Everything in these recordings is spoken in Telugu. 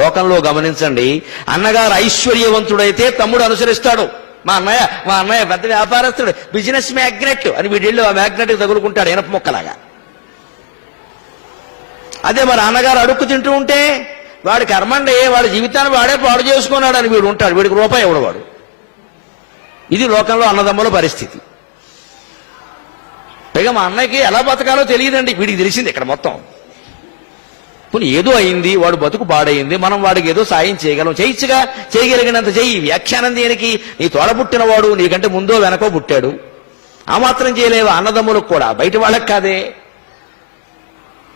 లోకంలో గమనించండి, అన్నగారు ఐశ్వర్యవంతుడైతే తమ్ముడు అనుసరిస్తాడు. మా అన్నయ్య పెద్ద వ్యాపారస్తుడు, బిజినెస్ మ్యాగ్నెట్ అని వీడిళ్ళు ఆ మ్యాగ్నెట్ తగులుకుంటాడు ఇనప మొక్కలాగా. అదే మరి అన్నగారు అడుక్కు తింటూ ఉంటే వాడి కర్మండి, వాడి జీవితాన్ని వాడే పాడు చేసుకున్నాడు అని వీడు ఉంటాడు, వీడికి రూపాయి ఇవ్వడు. ఇది లోకంలో అన్నదమ్ముల పరిస్థితి. పైగా మా అన్నయ్యకి ఎలా బతకాలో తెలియదండి, వీడికి తెలిసింది ఇక్కడ మొత్తం. పోనీ ఏదో అయింది, వాడు బతుకు పాడైంది, మనం వాడికి ఏదో సాయం చేయగలం, చేయొచ్చుగా, చేయగలిగినంత చెయ్యి. వ్యాఖ్యానం దేనికి? నీ తోడబుట్టిన వాడు నీకంటే ముందో వెనకో పుట్టాడు, ఆ మాత్రం చేయలేవు. అన్నదమ్ములకు కూడా, బయట వాళ్ళకి కాదే.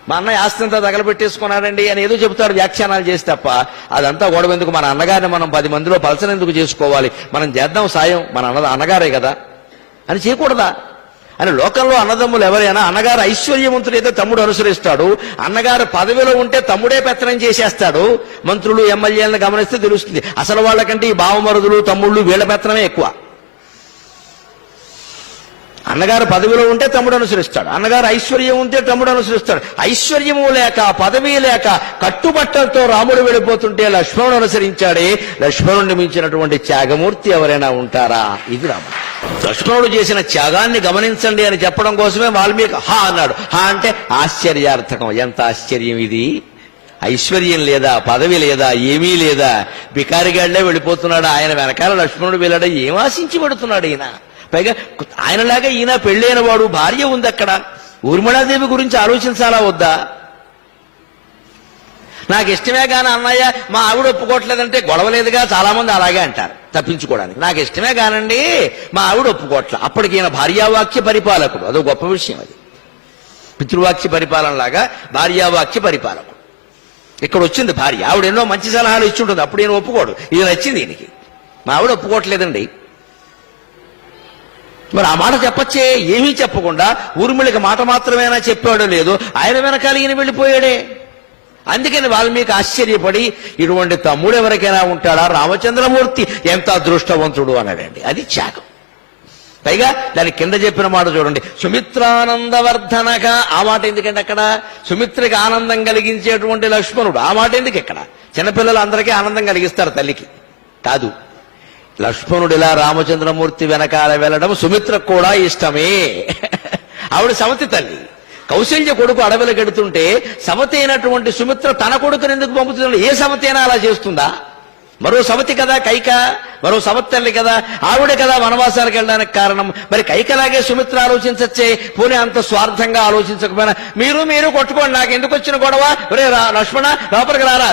మా అన్నయ్య ఆస్తింతా తగలబెట్టేసుకున్నాడండి అని ఏదో చెబుతాడు వ్యాఖ్యానాలు చేసి తప్ప, అదంతా గొడవ ఎందుకు? మన అన్నగారిని మనం 10 మందిలో పలసనెందుకు చేసుకోవాలి? మనం చేద్దాం సాయం, మన అన్నగారే కదా అని చేయకూడదా అని. లోకంలో అన్నదమ్ములు ఎవరైనా, అన్నగారు ఐశ్వర్యవంతుడైతే తమ్ముడు అనుసరిస్తాడు, అన్నగారు పదవిలో ఉంటే తమ్ముడే పెత్తనం చేసేస్తాడు. మంత్రులు ఎమ్మెల్యేలను గమనిస్తే తెలుస్తుంది, అసలు వాళ్ళకంటే ఈ బావమరుదులు తమ్ముళ్ళు వీళ్ళ పెత్తనమే ఎక్కువ. అన్నగారు పదవిలో ఉంటే తమ్ముడు అనుసరిస్తాడు, అన్నగారు ఐశ్వర్యం ఉంటే తమ్ముడు అనుసరిస్తాడు. ఐశ్వర్యము లేక పదవి లేక కట్టుబట్టలతో రాముడు వెళ్ళిపోతుంటే లక్ష్మణుడు అనుసరించాడే. లక్ష్మణుడిని మించినటువంటి త్యాగమూర్తి ఎవరైనా ఉంటారా? ఇది రాముడు. లక్ష్మణుడు చేసిన త్యాగాన్ని గమనించండి అని చెప్పడం కోసమే వాల్మీకి హా అన్నాడు. హా అంటే ఆశ్చర్యార్థకం. ఎంత ఆశ్చర్యం ఇది! ఐశ్వర్యం లేదా, పదవి లేదా, ఏమీ లేదా, బికారిగాళ్లే వెళ్ళిపోతున్నాడు. ఆయన వెనకాల లక్ష్మణుడు వెళ్ళాడు. ఏం ఆశించి పెడుతున్నాడు ఈయన? పైగా ఆయనలాగా ఈయన పెళ్ళైన వాడు, భార్య ఉంది అక్కడ. ఊర్మిళాదేవి గురించి ఆలోచించాలా వద్దా? నాకు ఇష్టమే కానీ అన్నయ్య మా ఆవిడ ఒప్పుకోవట్లేదంటే గొడవలేదుగా. చాలా మంది అలాగే అంటారు తప్పించుకోవడానికి. నాకు ఇష్టమే కానండి మా ఆవిడ ఒప్పుకోవట్లే. అప్పటికి ఈయన భార్యావాక్య పరిపాలకుడు, అదో గొప్ప విషయం. అది పితృవాక్య పరిపాలన లాగా భార్యావాక్య పరిపాలకుడు. ఇక్కడ వచ్చింది భార్య, ఆవిడ ఎన్నో మంచి సలహాలు ఇచ్చి ఉంటుంది, అప్పుడు ఈయన ఒప్పుకోడు. ఇది నచ్చింది ఈయనకి, మా ఆవిడ ఒప్పుకోవట్లేదండి. మరి ఆ మాట చెప్పచ్చే, ఏమీ చెప్పకుండా ఊర్మిళకి మాట మాత్రమేనా చెప్పాడో లేదో, ఆయన వెనకాల ఈయన వెళ్ళిపోయాడే. అందుకని వాల్మీకి ఆశ్చర్యపడి, ఇటువంటి తమ్ముడు ఎవరికైనా ఉంటాడా? రామచంద్రమూర్తి ఎంత అదృష్టవంతుడు అన్నాడండి. అది త్యాగం. పైగా దాని కింద చెప్పిన మాట చూడండి, సుమిత్రానందవర్ధనగా. ఆ మాట ఎందుకంటే అక్కడ సుమిత్రకి ఆనందం కలిగించేటువంటి లక్ష్మణుడు. ఆ మాట ఎందుకు ఇక్కడ? చిన్నపిల్లలు అందరికీ ఆనందం కలిగిస్తారు, తల్లికి కాదు. లక్ష్మణుడు ఇలా రామచంద్రమూర్తి వెనకాల వెళ్ళడం సుమిత్రకు కూడా ఇష్టమే. ఆవిడ సవతి తల్లి. కౌశల్య కొడుకు అడవిలో గెడుతుంటే సవతి అయినటువంటి సుమిత్ర తన కొడుకుని ఎందుకు పంపుతుంది? ఏ సవతి అయినా అలా చేస్తుందా? మరో సవతి కదా కైక, మరో సవతి తల్లి కదా, ఆవిడే కదా వనవాసాలకు వెళ్ళడానికి కారణం. మరి కైకలాగే సుమిత్ర ఆలోచించచ్చే, పోనీ అంత స్వార్థంగా ఆలోచించకపోయినా మీరు కొట్టుకోండి, నాకు ఎందుకు వచ్చిన గొడవ? లక్ష్మణ లోపలికి రారా.